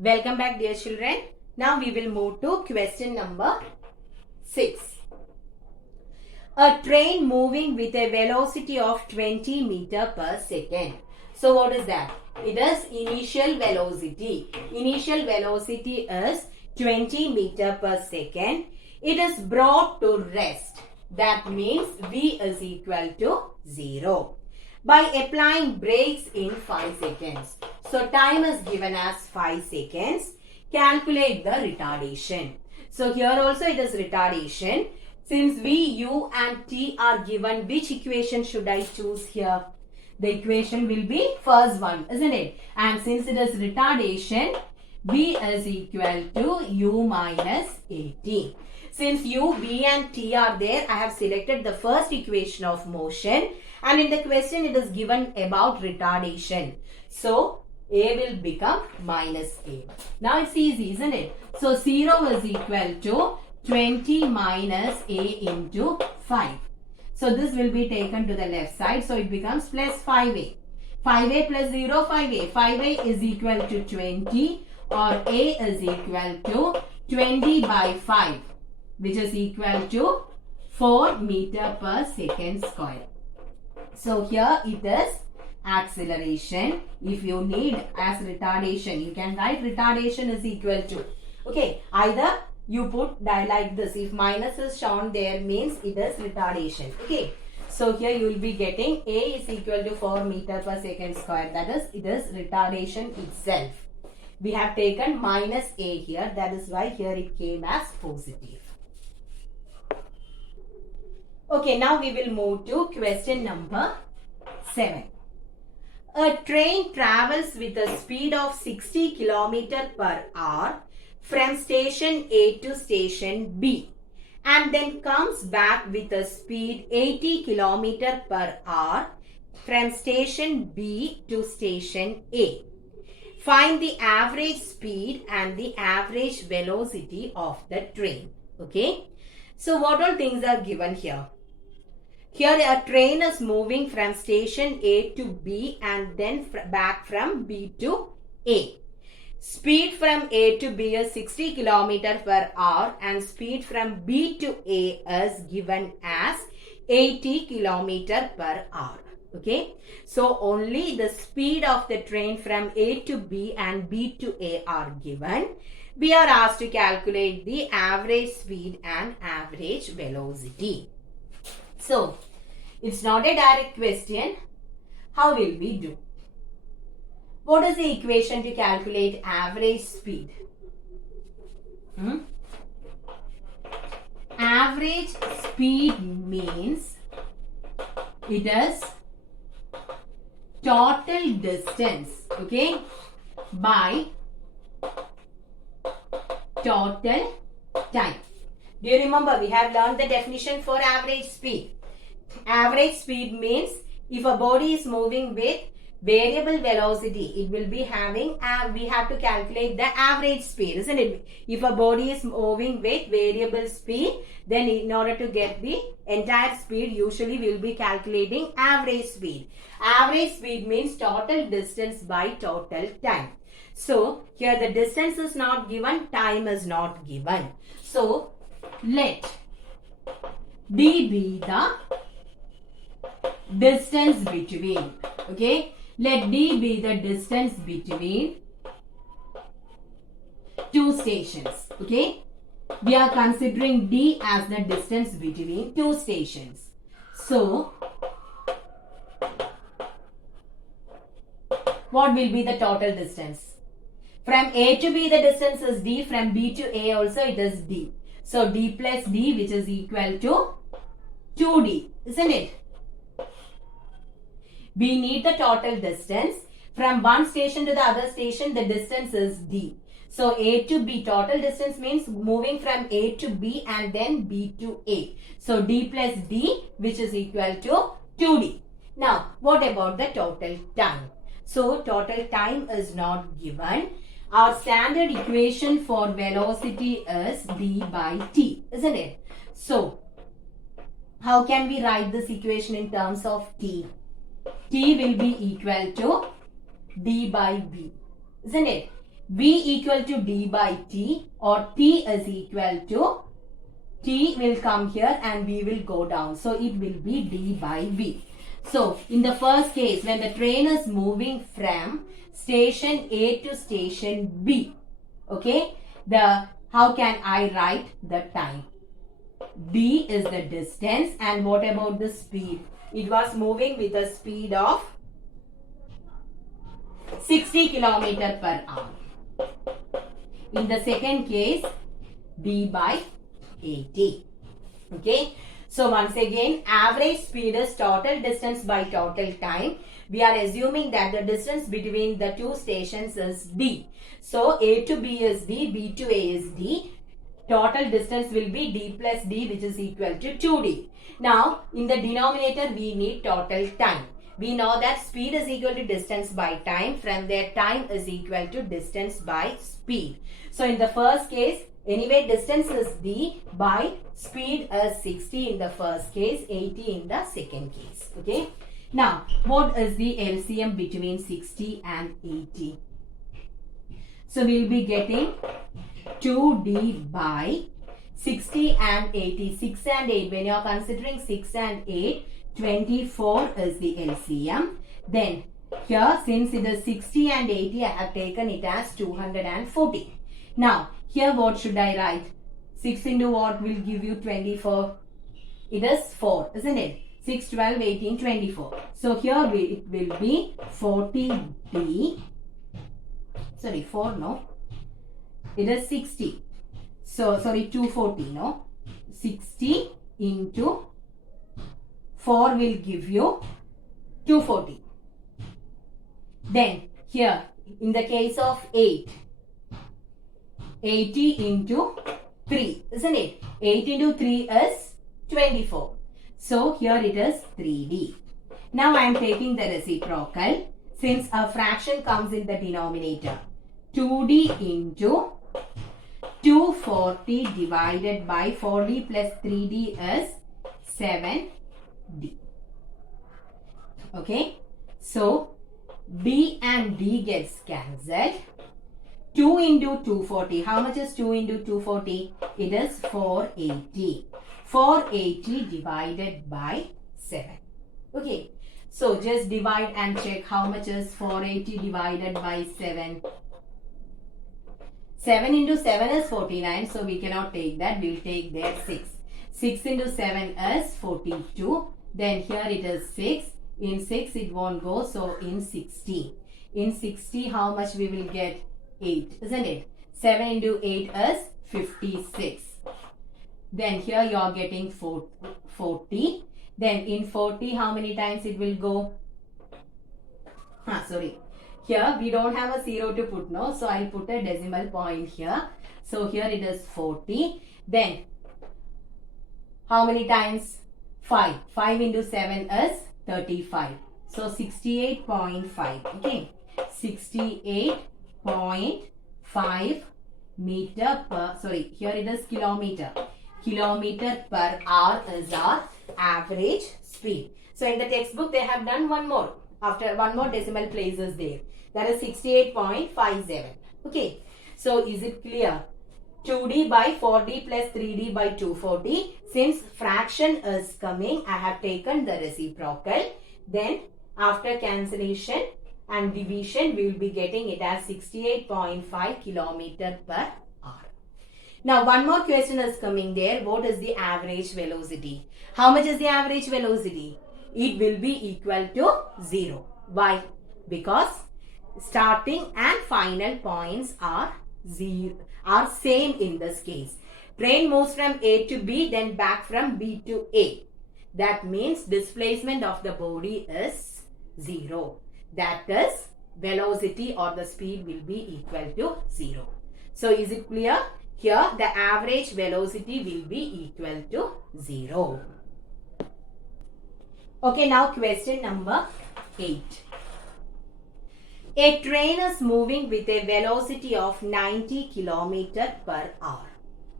Welcome back, dear children. Now we will move to question number 6. A train moving with a velocity of 20 meter per second. So what is that? It is initial velocity. Initial velocity is 20 meter per second. It is brought to rest. That means V is equal to 0. By applying brakes in 5 seconds. So time is given as 5 seconds. Calculate the retardation. So here also it is retardation. Since V, U and T are given, which equation should I choose here? The equation will be first one, isn't it? And since it is retardation, V is equal to U minus AT. Since U, V and T are there, I have selected the first equation of motion. And in the question it is given about retardation. So A will become minus A. Now it's easy, isn't it? So 0 is equal to 20 minus A into 5. So this will be taken to the left side. So it becomes plus 5A. 5A plus 0, 5A. 5A is equal to 20 or A is equal to 20 by 5, which is equal to 4 meter per second square. So here it is acceleration. If you need as retardation, you can write retardation is equal to. Okay, either you put like this. If minus is shown there means it is retardation. Okay, so here you will be getting A is equal to 4 meter per second square. That is, it is retardation itself. We have taken minus A here. That is why here it came as positive. Okay, now we will move to question number 7. A train travels with a speed of 60 km per hour from station A to station B and then comes back with a speed 80 km per hour from station B to station A. Find the average speed and the average velocity of the train. Okay. So what all things are given here? Here a train is moving from station A to B and then back from B to A. Speed from A to B is 60 km per hour and speed from B to A is given as 80 km per hour. Okay. So only the speed of the train from A to B and B to A are given. We are asked to calculate the average speed and average velocity. So, it's not a direct question. How will we do? What is the equation to calculate average speed? Average speed means it is total distance, okay, by total time. Do you remember we have learned the definition for average speed? Average speed means if a body is moving with variable velocity, it will be having, we have to calculate the average speed, isn't it? If a body is moving with variable speed, then in order to get the entire speed, usually we will be calculating average speed. Average speed means total distance by total time. So, here the distance is not given, time is not given. So, let D be the distance between, okay, let D be the distance between two stations, okay. We are considering D as the distance between two stations. So, what will be the total distance? From A to B the distance is D, from B to A also it is D. So, D plus D, which is equal to 2D, isn't it? We need the total distance. From one station to the other station, the distance is D. So, A to B, total distance means moving from A to B and then B to A. So, D plus D, which is equal to 2D. Now, what about the total time? So, total time is not given. Our standard equation for velocity is d by t, isn't it? So, how can we write this equation in terms of t? T will be equal to d by b, isn't it? V equal to d by t, or t is equal to, t will come here and v will go down. So it will be d by v. So in the first case, when the train is moving from station A to station B, okay, how can I write the time? B is the distance, and what about the speed? It was moving with a speed of 60 km per hour. In the second case, d by 80. Okay. So once again, average speed is total distance by total time. We are assuming that the distance between the two stations is d. So A to B is d, B to A is d. Total distance will be d plus d, which is equal to 2d. Now, in the denominator, we need total time. We know that speed is equal to distance by time. From there, time is equal to distance by speed. So in the first case, anyway, distance is d by speed is 60 in the first case, 80 in the second case. Okay. Now, what is the LCM between 60 and 80? So we will be getting 2d by 60 and 80. 6 and 8. When you are considering 6 and 8, 24 is the LCM. Then here, since it is 60 and 80, I have taken it as 240. Now, here what should I write? 6 into what will give you 24? It is 4, isn't it? 6, 12, 18, 24. So here it will be 40d. Sorry, 4 no. It is 60. So, sorry, 240 no. 60 into 4 will give you 240. Then here, in the case of 8, 80 into 3, isn't it? 8 into 3 is 24. So here it is 3d. Now I am taking the reciprocal. Since a fraction comes in the denominator, 2d into 240 divided by 4d plus 3d is 7d. Okay. So d and d gets cancelled. 2 into 240. How much is 2 into 240? It is 480. 480 divided by 7. Okay. So just divide and check how much is 480 divided by 7. 7 into 7 is 49. So we cannot take that. We will take there 6. 6 into 7 is 42. Then here it is 6. In 6 it won't go. So in 60. In 60 how much we will get? 8. Isn't it? 7 into 8 is 56. Then here you are getting 40. Then in 40, how many times it will go? Sorry. Here we don't have a 0 to put, no. So I'll put a decimal point here. So here it is 40. Then how many times? 5. 5 into 7 is 35. So 68.5. Okay. 68.5 meter per, sorry, here it is kilometer. Kilometer per hour is our average speed. So in the textbook they have done one more. After one more decimal place is there. That is 68.57. Okay. So is it clear? 2d by 4d plus 3d by 240. Since fraction is coming, I have taken the reciprocal. Then after cancellation and division, we will be getting it as 68.5 kilometer per hour. Now one more question is coming there. What is the average velocity? How much is the average velocity? It will be equal to 0. Why? Because starting and final points are same in this case. Train moves from A to B, then back from B to A. That means displacement of the body is 0. That is, velocity or the speed will be equal to 0. So is it clear? Here the average velocity will be equal to 0. Okay, now question number 8. A train is moving with a velocity of 90 km per hour.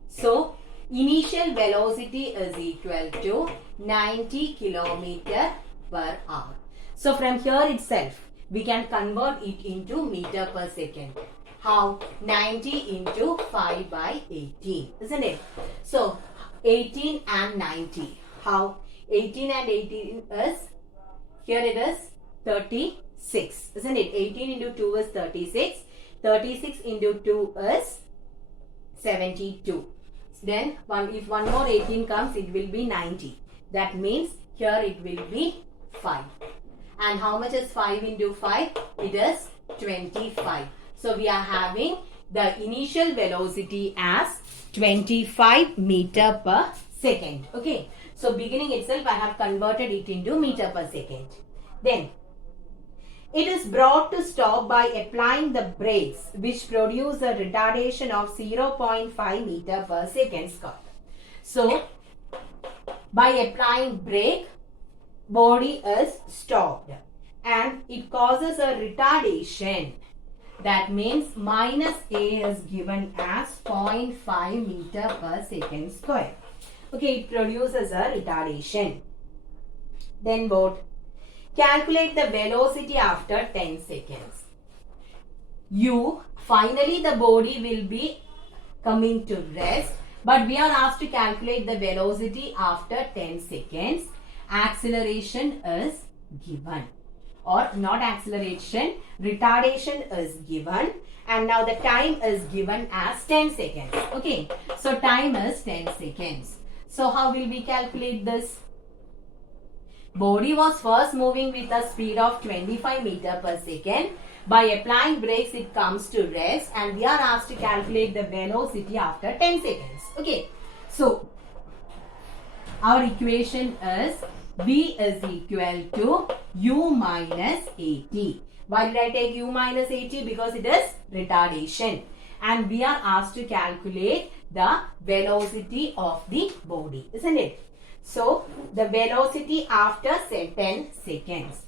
So initial velocity is equal to 90 km per hour. So from here itself, we can convert it into meter per second. How? 90 into 5 by 18, isn't it? So 18 and 90. How? 18 and 18 is, here it is 36, isn't it? 18 into 2 is 36. 36 into 2 is 72. Then if one more 18 comes, it will be 90. That means here it will be 5. And how much is 5 into 5? It is 25. So we are having the initial velocity as 25 meter per second. Okay. So beginning itself I have converted it into meter per second. Then it is brought to stop by applying the brakes, which produce a retardation of 0.5 meter per second square. So by applying brake, body is stopped and it causes a retardation. That means minus A is given as 0.5 meter per second square. Okay, it produces a retardation. Then what? Calculate the velocity after 10 seconds. Finally the body will be coming to rest, but we are asked to calculate the velocity after 10 seconds. Acceleration is given, or not acceleration, retardation is given, and now the time is given as 10 seconds. Okay, so time is 10 seconds. So how will we calculate this? Body was first moving with a speed of 25 meter per second. By applying brakes, it comes to rest, and we are asked to calculate the velocity after 10 seconds. Okay, so our equation is V is equal to U minus AT. Why did I take U minus AT? Because it is retardation. And we are asked to calculate the velocity of the body, isn't it? So, the velocity after 10 seconds.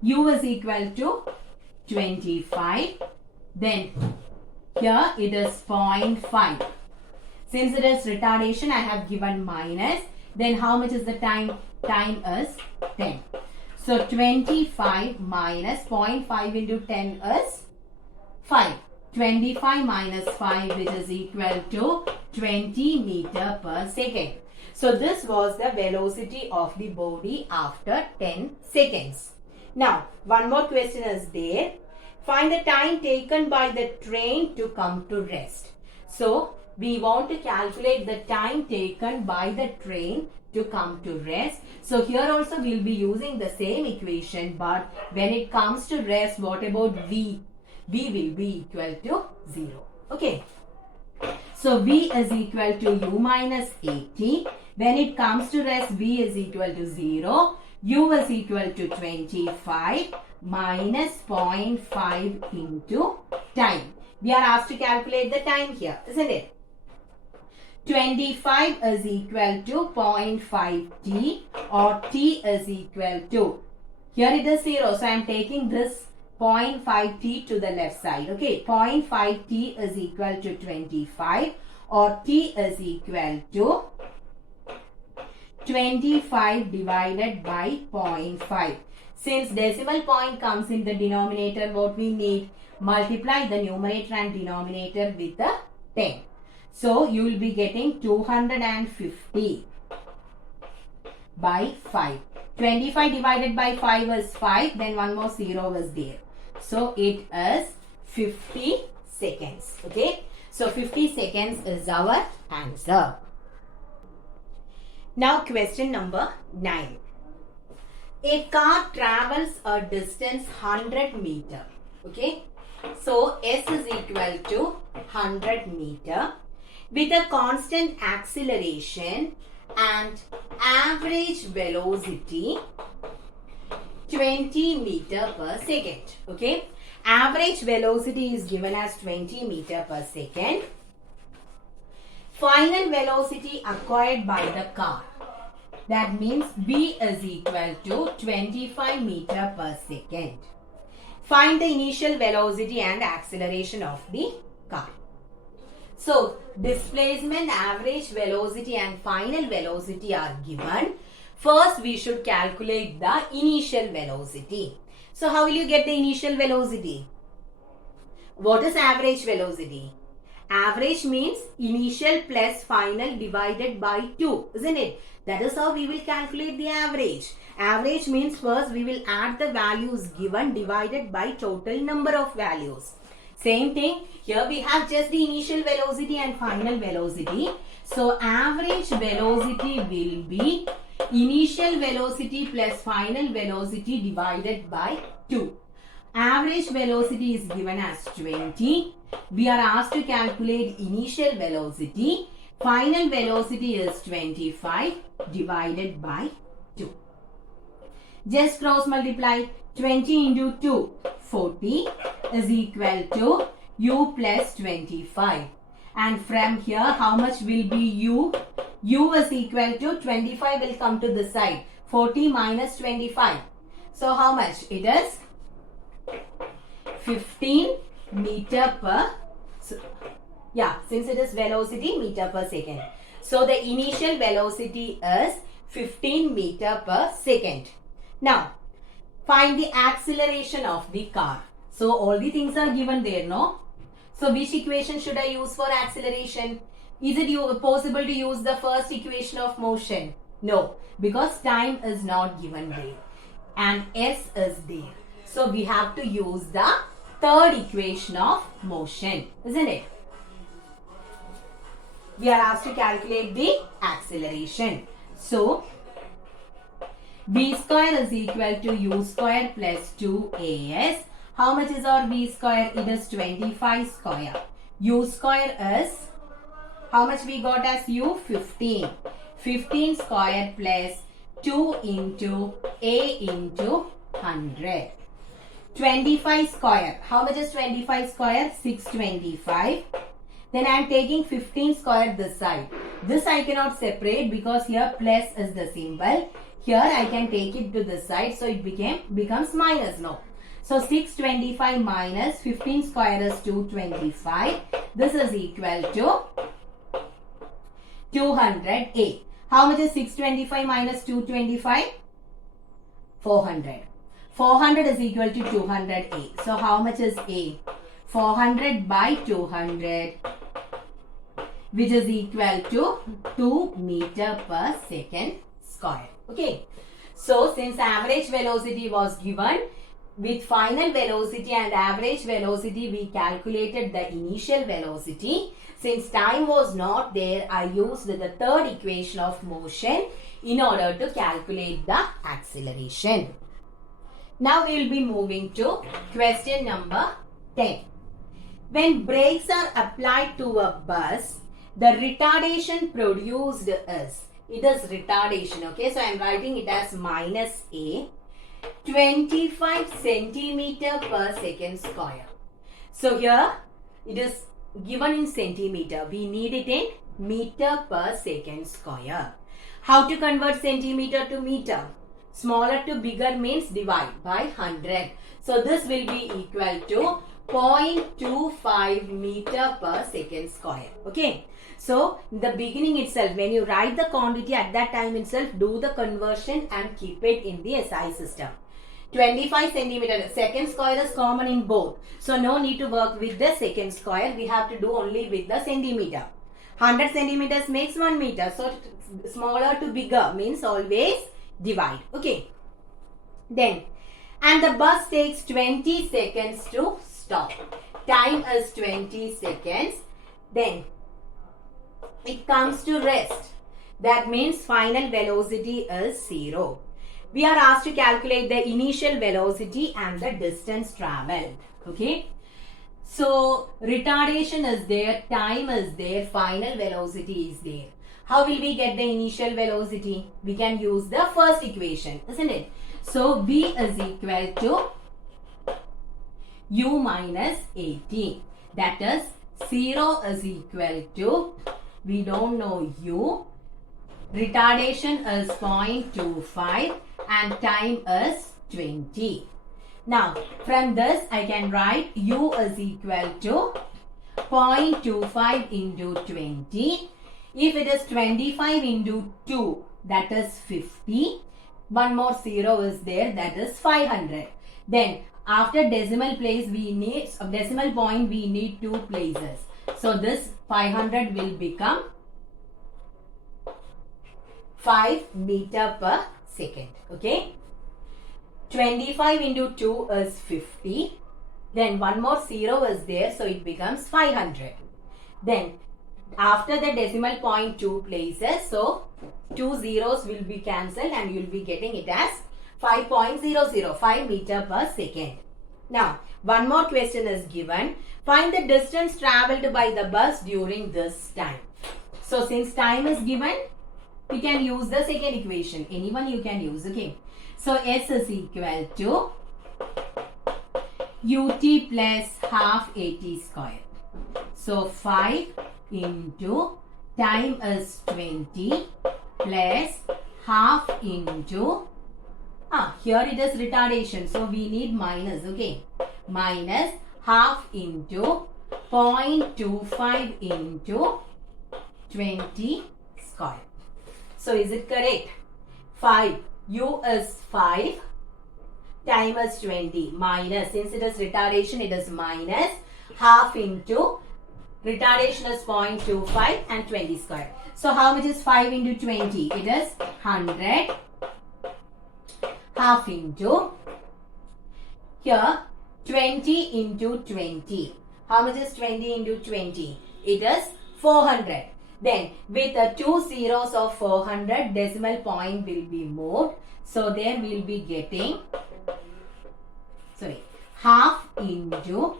U is equal to 25. Then, here it is 0.5. Since it is retardation, I have given minus. Then, how much is the time? Time is 10. So, 25 minus 0.5 into 10 is 5. 25 minus 5, which is equal to 20 meter per second. So this was the velocity of the body after 10 seconds. Now, one more question is there. Find the time taken by the train to come to rest. So, we want to calculate the time taken by the train to come to rest. So, here also we will be using the same equation, but when it comes to rest, what about V? V will be equal to 0. Okay. So, V is equal to U minus AT. When it comes to rest, V is equal to 0. U is equal to 25 minus 0.5 into time. We are asked to calculate the time here, isn't it? 25 is equal to 0.5 t, or t is equal to, here it is 0. So, I am taking this 0.5 t to the left side. Okay, 0.5 t is equal to 25, or t is equal to 25 divided by 0.5. Since decimal point comes in the denominator, what we need? Multiply the numerator and denominator with the 10. So, you will be getting 250 by 5. 25 divided by 5 is 5. Then one more 0 is there. So, it is 50 seconds. Okay. So, 50 seconds is our answer. Now, question number 9. A car travels a distance 100 meter. Okay. So, S is equal to 100 meter with a constant acceleration and average velocity 20 meter per second. Okay. Average velocity is given as 20 meter per second. Final velocity acquired by the car. That means V is equal to 25 meter per second. Find the initial velocity and acceleration of the car. So, displacement, average velocity and final velocity are given. First, we should calculate the initial velocity. So, how will you get the initial velocity? What is average velocity? Average means initial plus final divided by 2, isn't it? That is how we will calculate the average. Average means first we will add the values given divided by total number of values. Same thing, here we have just the initial velocity and final velocity. So average velocity will be initial velocity plus final velocity divided by 2. Average velocity is given as 20. We are asked to calculate initial velocity. Final velocity is 25 divided by 2. Just cross multiply. 20 into 2, 40 is equal to u plus 25. And from here, how much will be u? U is equal to 25 will come to this side. 40 minus 25. So how much? It is 15 meter per, since it is velocity meter per second. So the initial velocity is 15 meter per second. Now, find the acceleration of the car. So all the things are given there, no? So which equation should I use for acceleration? Is it possible to use the first equation of motion? No, because time is not given there and s is there. So we have to use the third equation of motion, isn't it? We are asked to calculate the acceleration. So v square is equal to u square plus 2as. How much is our v square? It is 25 square. U square is, how much we got as u? 15. 15 square plus 2 into a into 100. 25 square. How much is 25 square? 625. Then I am taking 15 square this side. This I cannot separate because here plus is the symbol. Here I can take it to this side. So it becomes minus now. So 625 minus 15 square is 225. This is equal to 200a. How much is 625 minus 225? 400. 400 is equal to 200a. So how much is a? 400 by 200, which is equal to 2 meter per second square. Okay. So since average velocity was given, with final velocity and average velocity we calculated the initial velocity. Since time was not there, I used the third equation of motion in order to calculate the acceleration. Now we will be moving to question number 10. When brakes are applied to a bus, the retardation produced is, it is retardation, okay, so I am writing it as minus a, 25 centimeter per second square. So here it is given in centimeter. We need it in meter per second square. How to convert centimeter to meter? Smaller to bigger means divide by 100. So this will be equal to 0.25 meter per second square. Okay. So in the beginning itself, when you write the quantity at that time itself, do the conversion and keep it in the SI system. 25 centimeter, second square is common in both. So no need to work with the second square. We have to do only with the centimeter. 100 centimeters makes 1 meter. So smaller to bigger means always divide. Okay. Then, and the bus takes 20 seconds to stop. Time is 20 seconds. Then it comes to rest. That means final velocity is 0. We are asked to calculate the initial velocity and the distance traveled. Okay. So retardation is there, time is there, final velocity is there. How will we get the initial velocity? We can use the first equation, isn't it? So v is equal to u minus 80. That is 0 is equal to, we don't know u. Retardation is 0.25 and time is 20. Now from this I can write u is equal to 0.25 into 20. If it is 25 into 2, that is 50. One more 0 is there, that is 500. Then after decimal place we need, decimal point we need 2 places. So this 500 will become 5 meter per second. Okay. 25 into 2 is 50. Then one more 0 is there, so it becomes 500. Then after the decimal point 2 places, so 2 zeros will be cancelled and you will be getting it as 5.005 meter per second. Now one more question is given. Find the distance travelled by the bus during this time. So since time is given, we can use the second equation. Anyone you can use. Okay. So S is equal to ut plus half at square. So 5 into time is 20 plus half into, here it is retardation. So we need minus. Okay. Minus half into 0.25 into 20 square. So is it correct? 5. U is 5. Time is 20. Minus. Since it is retardation, it is minus. Half into. Retardation is 0.25 and 20 square. So how much is 5 into 20? It is 100. Half into. Here 20 into 20. How much is 20 into 20? It is 400. Then with the 2 zeros of 400, decimal point will be moved. So there we will be getting, half into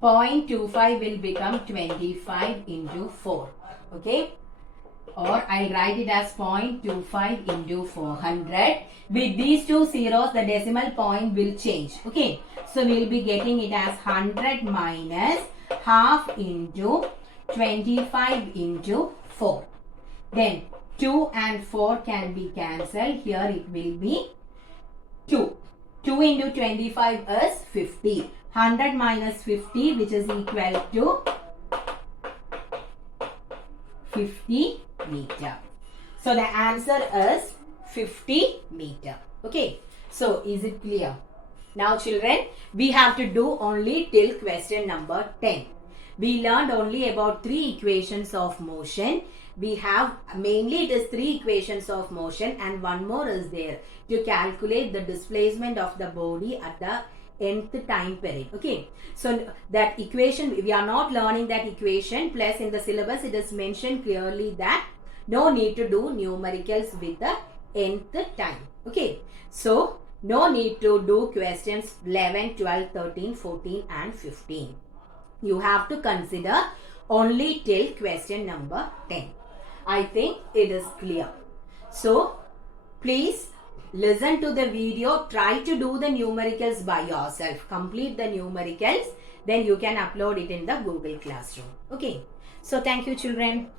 0.25 will become 25 into 4. Okay. Or I'll write it as 0.25 into 400. With these 2 zeros, the decimal point will change. Okay. So we will be getting it as 100 minus half into 25 into 4. Then 2 and 4 can be cancelled. Here it will be 2. 2 into 25 is 50. 100 minus 50, which is equal to 50 meter. So the answer is 50 meter. Okay. So is it clear? Now children, we have to do only till question number 10. We learned only about 3 equations of motion. We have, mainly it is 3 equations of motion and one more is there to calculate the displacement of the body at the nth time period. Okay. So that equation, we are not learning that equation, plus in the syllabus it is mentioned clearly that no need to do numericals with the nth time. Okay. So no need to do questions 11, 12, 13, 14 and 15. You have to consider only till question number 10. I think it is clear. So please listen to the video. Try to do the numericals by yourself. Complete the numericals. Then you can upload it in the Google Classroom. Okay. So thank you children.